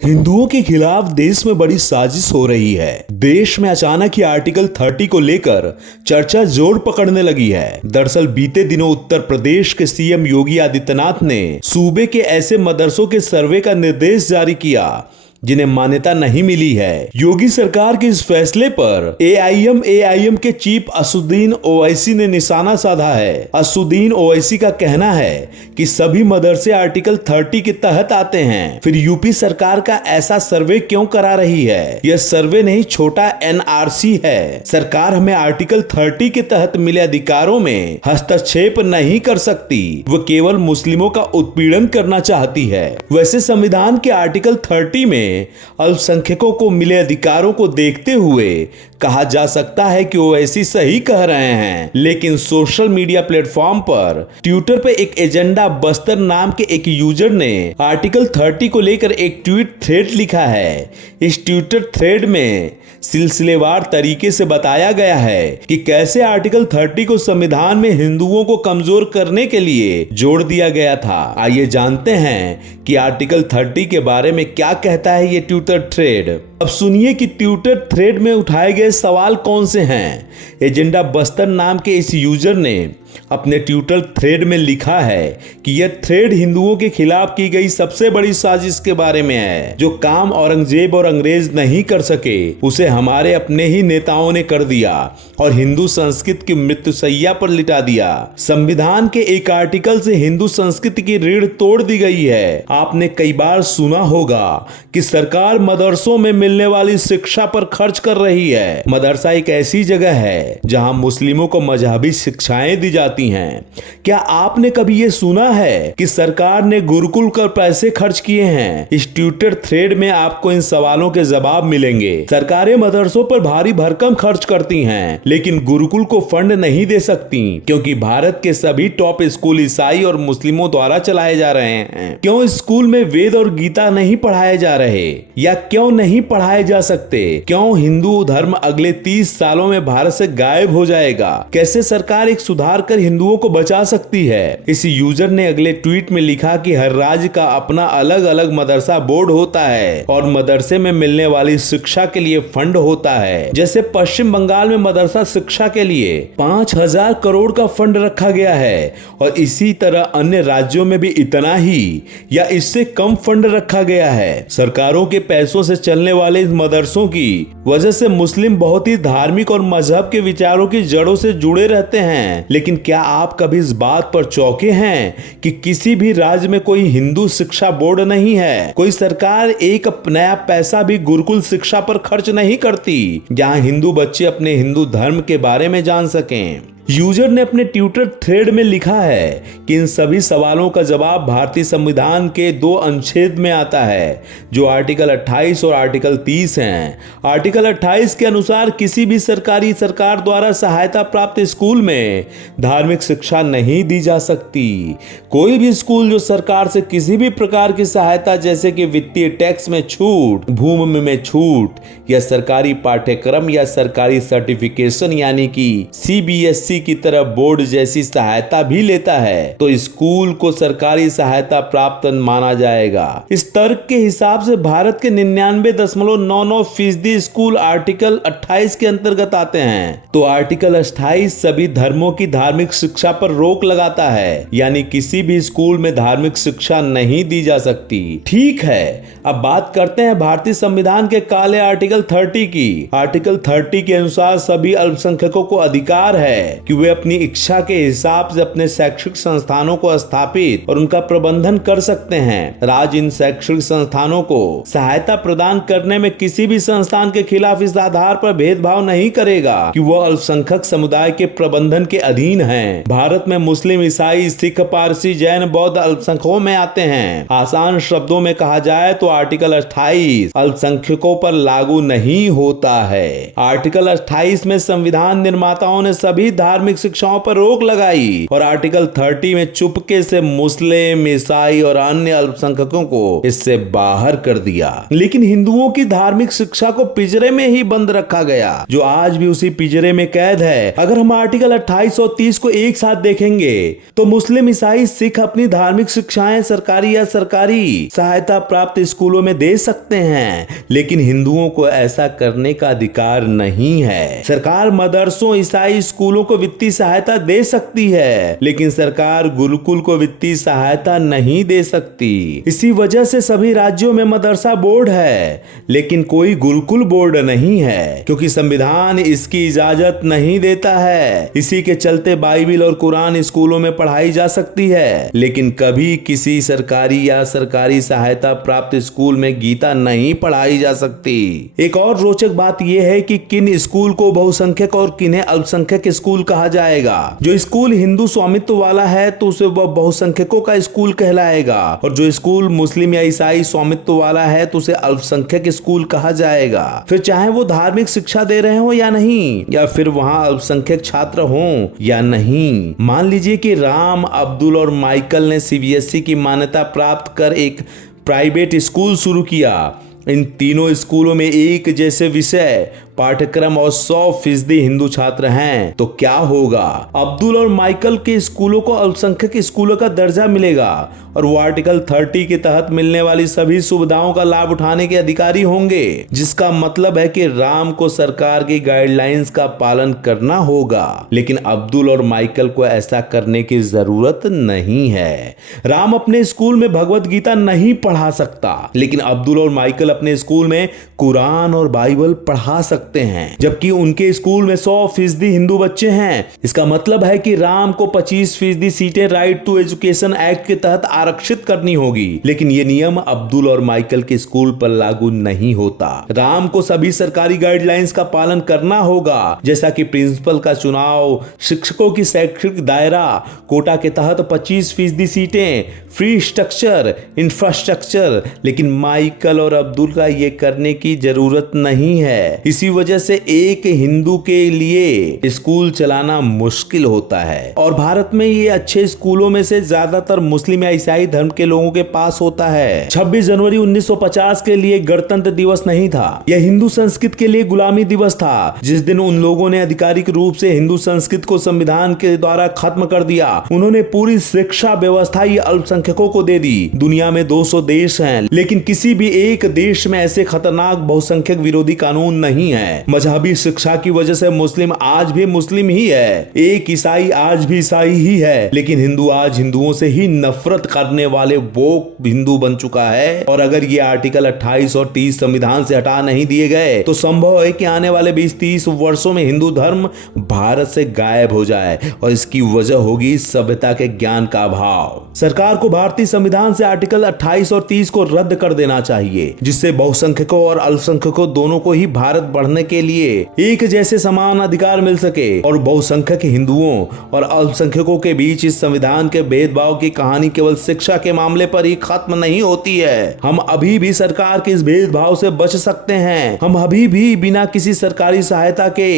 हिंदुओं के खिलाफ देश में बड़ी साजिश हो रही है। देश में अचानक ही आर्टिकल 30 को लेकर चर्चा जोर पकड़ने लगी है। दरअसल बीते दिनों उत्तर प्रदेश के सीएम योगी आदित्यनाथ ने सूबे के ऐसे मदरसों के सर्वे का निर्देश जारी किया जिन्हें मान्यता नहीं मिली है। योगी सरकार के इस फैसले पर एआईएम के चीफ असदुद्दीन ओवैसी ने निशाना साधा है। असदुद्दीन ओवैसी का कहना है कि सभी मदरसे आर्टिकल 30 के तहत आते हैं, फिर यूपी सरकार का ऐसा सर्वे क्यों करा रही है? यह सर्वे नहीं, छोटा एनआरसी है। सरकार हमें आर्टिकल 30 के तहत मिले अधिकारों में हस्तक्षेप नहीं कर सकती, वो केवल मुस्लिमों का उत्पीड़न करना चाहती है। वैसे संविधान के आर्टिकल 30 में अल्पसंख्यकों को मिले अधिकारों को देखते हुए कहा जा सकता है कि ओवैसी सही कह रहे हैं, लेकिन सोशल मीडिया प्लेटफॉर्म पर ट्विटर पे एक एजेंडा बस्तर नाम के एक यूजर ने आर्टिकल 30 को लेकर एक ट्वीट थ्रेड लिखा है। इस ट्विटर थ्रेड में सिलसिलेवार तरीके से बताया गया है कि कैसे आर्टिकल 30 को संविधान में हिंदुओं को कमजोर करने के लिए जोड़ दिया गया था। आइए जानते हैं कि आर्टिकल 30 के बारे में क्या कहता है ये ट्विटर थ्रेड। अब सुनिए कि ट्विटर थ्रेड में उठाए गए सवाल कौन से हैं। एजेंडा बस्तर नाम के इस यूजर ने अपने ट्विटर थ्रेड में लिखा है कि यह थ्रेड हिंदुओं के खिलाफ की गई सबसे बड़ी साजिश के बारे में है। जो काम औरंगजेब और अंग्रेज नहीं कर सके उसे हमारे अपने ही नेताओं ने कर दिया और हिंदू संस्कृति की मृत्युशैया पर लिटा दिया। संविधान के एक आर्टिकल से हिंदू संस्कृति की रीढ़ तोड़ दी गई है। आपने कई बार सुना होगा कि सरकार मदरसों में मिलने वाली शिक्षा पर खर्च कर रही है। मदरसा एक ऐसी जगह है जहां मुस्लिमों को मजहबी शिक्षाएं दी जाती हैं। क्या आपने कभी ये सुना है कि सरकार ने गुरुकुल पर पैसे खर्च किए हैं? इस ट्विटर थ्रेड में आपको इन सवालों के जवाब मिलेंगे। सरकारें मदरसों पर भारी भरकम खर्च करती हैं, लेकिन गुरुकुल को फंड नहीं दे सकती क्योंकि भारत के सभी टॉप स्कूल ईसाई और मुस्लिमों द्वारा चलाए जा रहे हैं। क्यों स्कूल में वेद और गीता नहीं पढ़ाए जा रहे या क्यों नहीं पढ़ाए जा सकते? क्यों हिंदू धर्म अगले 30 सालों में भारत से गायब हो जाएगा? कैसे सरकार एक सुधार कर हिंदुओं को बचा सकती है? इस यूजर ने अगले ट्वीट में लिखा कि हर राज्य का अपना अलग अलग मदरसा बोर्ड होता है और मदरसे में मिलने वाली शिक्षा के लिए फंड होता है। जैसे पश्चिम बंगाल में मदरसा शिक्षा के लिए 5000 करोड़ का फंड रखा गया है और इसी तरह अन्य राज्यों में भी इतना ही या इससे कम फंड रखा गया है। सरकारों के पैसों से चलने वाले इस मदरसों की वजह से मुस्लिम बहुत ही धार्मिक और मजहब के विचारों की जड़ों से जुड़े रहते हैं। लेकिन क्या आप कभी इस बात पर चौंके हैं कि किसी भी राज्य में कोई हिंदू शिक्षा बोर्ड नहीं है? कोई सरकार एक नया पैसा भी गुरुकुल शिक्षा पर खर्च नहीं करती जहां हिंदू बच्चे अपने हिंदू धर्म के बारे में जान सकें। यूजर ने अपने ट्विटर थ्रेड में लिखा है कि इन सभी सवालों का जवाब भारतीय संविधान के 2 अनुच्छेद में आता है जो आर्टिकल 28 और आर्टिकल 30 हैं। आर्टिकल 28 के अनुसार किसी भी सरकार द्वारा सहायता प्राप्त स्कूल में धार्मिक शिक्षा नहीं दी जा सकती। कोई भी स्कूल जो सरकार से किसी भी प्रकार की सहायता जैसे कि वित्तीय टैक्स में छूट, भूमि में छूट या सरकारी पाठ्यक्रम या सरकारी सर्टिफिकेशन यानी कि CBSE की तरह बोर्ड जैसी सहायता भी लेता है तो स्कूल को सरकारी सहायता प्राप्त माना जाएगा। इस तर्क के हिसाब से भारत के 99.99% स्कूल आर्टिकल 28 के अंतर्गत आते हैं। तो आर्टिकल 28 सभी धर्मों की धार्मिक शिक्षा पर रोक लगाता है, यानी किसी भी स्कूल में धार्मिक शिक्षा नहीं दी जा सकती। ठीक है, अब बात करते हैं भारतीय संविधान के काले आर्टिकल 30 की। आर्टिकल 30 के अनुसार सभी अल्पसंख्यकों को अधिकार है कि वे अपनी इच्छा के हिसाब से अपने शैक्षिक संस्थानों को स्थापित और उनका प्रबंधन कर सकते हैं। राज्य इन शैक्षिक संस्थानों को सहायता प्रदान करने में किसी भी संस्थान के खिलाफ इस आधार पर भेदभाव नहीं करेगा कि वह अल्पसंख्यक समुदाय के प्रबंधन के अधीन है। भारत में मुस्लिम, ईसाई, सिख, पारसी, जैन, बौद्ध अल्पसंख्यकों में आते हैं। आसान शब्दों में कहा जाए तो आर्टिकल 28 अल्पसंख्यकों पर लागू नहीं होता है। आर्टिकल 28 में संविधान निर्माताओं ने सभी धार्मिक शिक्षाओं पर रोक लगाई और आर्टिकल 30 में चुपके से मुस्लिम, ईसाई और अन्य अल्पसंख्यकों को इससे बाहर कर दिया। लेकिन हिंदुओं की धार्मिक शिक्षा को पिंजरे में ही बंद रखा गया, जो आज भी उसी पिंजरे में कैद है। अगर हम आर्टिकल 28 और 30 को एक साथ देखेंगे तो मुस्लिम, ईसाई, सिख अपनी धार्मिक शिक्षाएं सरकारी या सरकारी सहायता प्राप्त स्कूलों में दे सकते हैं, लेकिन हिंदुओं को ऐसा करने का अधिकार नहीं है। सरकार मदरसों, ईसाई स्कूलों को वित्तीय सहायता दे सकती है, लेकिन सरकार गुरुकुल को वित्तीय सहायता नहीं दे सकती। इसी वजह से सभी राज्यों में मदरसा बोर्ड है, लेकिन कोई गुरुकुल बोर्ड नहीं है, क्योंकि संविधान इसकी इजाजत नहीं देता है। इसी के चलते बाइबिल और कुरान स्कूलों में पढ़ाई जा सकती है, लेकिन कभी किसी सरकारी या सरकारी सहायता प्राप्त स्कूल में गीता नहीं पढ़ाई जा सकती। एक और रोचक बात यह है कि किन स्कूल को बहुसंख्यक और किन्हें अल्पसंख्यक स्कूल कहा जाएगा। जो स्कूल हिंदू स्वामित्व वाला है तो उसे वह बहुसंख्यकों का स्कूल कहलाएगा, और जो स्कूल मुस्लिम या ईसाई स्वामित्व वाला है तो उसे अल्पसंख्यक स्कूल कहा जाएगा। फिर चाहे वो धार्मिक शिक्षा दे रहे हो या नहीं, या फिर वहां अल्पसंख्यक छात्र हों या नहीं। मान लीजिए कि राम, अब्दुल और माइकल ने सीबीएसई की मान्यता प्राप्त कर एक प्राइवेट स्कूल शुरू किया। इन तीनों स्कूलों में एक जैसे विषय, पाठ्यक्रम और 100% हिंदू छात्र हैं, तो क्या होगा? अब्दुल और माइकल के स्कूलों को अल्पसंख्यक स्कूलों का दर्जा मिलेगा और वो आर्टिकल 30 के तहत मिलने वाली सभी सुविधाओं का लाभ उठाने के अधिकारी होंगे, जिसका मतलब है कि राम को सरकार की गाइडलाइंस का पालन करना होगा, लेकिन अब्दुल और माइकल को ऐसा करने की जरूरत नहीं है। राम अपने स्कूल में भगवत गीता नहीं पढ़ा सकता, लेकिन अब्दुल और माइकल अपने स्कूल में कुरान और बाइबल पढ़ा सकते हैं, जबकि उनके स्कूल में 100% हिंदू बच्चे हैं। इसका मतलब है कि राम को 25% सीटें राइट टू एजुकेशन एक्ट के तहत आरक्षित करनी होगी, लेकिन यह नियम अब्दुल और माइकल के स्कूल पर लागू नहीं होता। राम को सभी सरकारी गाइडलाइंस का पालन करना होगा, जैसा कि प्रिंसिपल का चुनाव, शिक्षकों की शैक्षिक दायरा, कोटा के तहत 25% सीटें, फ्री स्ट्रक्चर, इंफ्रास्ट्रक्चर, लेकिन माइकल और अब्दुल का यह करने की जरूरत नहीं है। इसी वजह से एक हिंदू के लिए स्कूल चलाना मुश्किल होता है, और भारत में ये अच्छे स्कूलों में से ज्यादातर मुस्लिम या ईसाई धर्म के लोगों के पास होता है। 26 जनवरी 1950 के लिए गणतंत्र दिवस नहीं था, यह हिंदू संस्कृत के लिए गुलामी दिवस था, जिस दिन उन लोगों ने आधिकारिक रूप से हिंदू संस्कृत को संविधान के द्वारा खत्म कर दिया। उन्होंने पूरी शिक्षा व्यवस्था ये अल्पसंख्यकों को दे दी। दुनिया में 200 देश हैं, लेकिन किसी भी एक देश में ऐसे खतरनाक बहुसंख्यक विरोधी कानून नहीं है। मजहबी शिक्षा की वजह से मुस्लिम आज भी मुस्लिम ही है, एक ईसाई आज भी ईसाई ही है, लेकिन हिंदू आज हिंदुओं से ही नफरत करने वाले वो हिंदू बन चुका है। और अगर ये आर्टिकल 28 और 30 संविधान से हटा नहीं दिए गए तो संभव है कि आने वाले 20-30 वर्षों में हिंदू धर्म भारत से गायब हो जाए, और इसकी वजह होगी सभ्यता के ज्ञान का अभाव। सरकार को भारतीय संविधान से आर्टिकल 28 और 30 को रद्द कर देना चाहिए, जिससे बहुसंख्यकों और अल्पसंख्यकों दोनों को ही भारत बढ़ने के लिए एक जैसे समान अधिकार मिल सके, और बहुसंख्यक हिंदुओं और अल्पसंख्यकों के बीच इस संविधान के भेदभाव की कहानी केवल शिक्षा के मामले पर ही खत्म नहीं होती है। हम अभी भी सरकार के इस भेदभाव से बच सकते हैं। हम अभी भी बिना किसी सरकारी सहायता के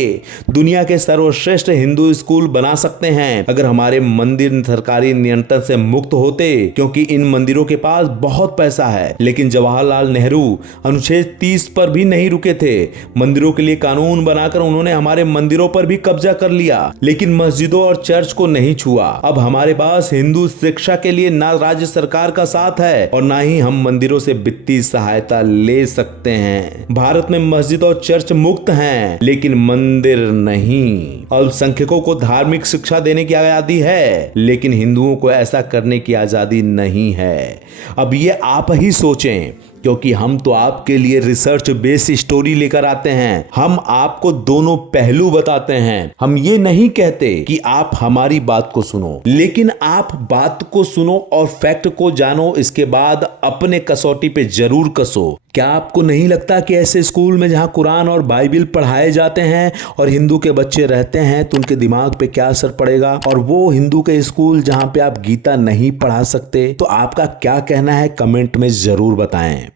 दुनिया के सर्वश्रेष्ठ हिंदू स्कूल बना सकते हैं, अगर हमारे मंदिर सरकारी नियंत्रण से मुक्त होते, क्योंकि इन मंदिरों के पास बहुत पैसा है। लेकिन जवाहरलाल नेहरू अनुच्छेद 30 पर भी नहीं रुके थे। मंदिरों के लिए कानून बनाकर उन्होंने हमारे मंदिरों पर भी कब्जा कर लिया, लेकिन मस्जिदों और चर्च को नहीं छुआ। अब हमारे पास हिंदू शिक्षा के लिए ना राज्य सरकार का साथ है और ना ही हम मंदिरों से वित्तीय सहायता ले सकते हैं। भारत में मस्जिद और चर्च मुक्त हैं, लेकिन मंदिर नहीं। अल्पसंख्यकों को धार्मिक शिक्षा देने की आजादी है, लेकिन हिंदुओं को ऐसा करने की आजादी नहीं है। अब ये आप ही सोचें, क्योंकि हम तो आपके लिए रिसर्च बेस्ड स्टोरी लेकर आते हैं। हम आपको दोनों पहलू बताते हैं। हम ये नहीं कहते कि आप हमारी बात को सुनो, लेकिन आप बात को सुनो और फैक्ट को जानो, इसके बाद अपने कसौटी पे जरूर कसो। क्या आपको नहीं लगता कि ऐसे स्कूल में जहां कुरान और बाइबिल पढ़ाए जाते हैं और हिंदू के बच्चे रहते हैं तो उनके दिमाग पे क्या असर पड़ेगा, और वो हिंदू के स्कूल जहां पे आप गीता नहीं पढ़ा सकते? तो आपका क्या कहना है कमेंट में जरूर बताएं।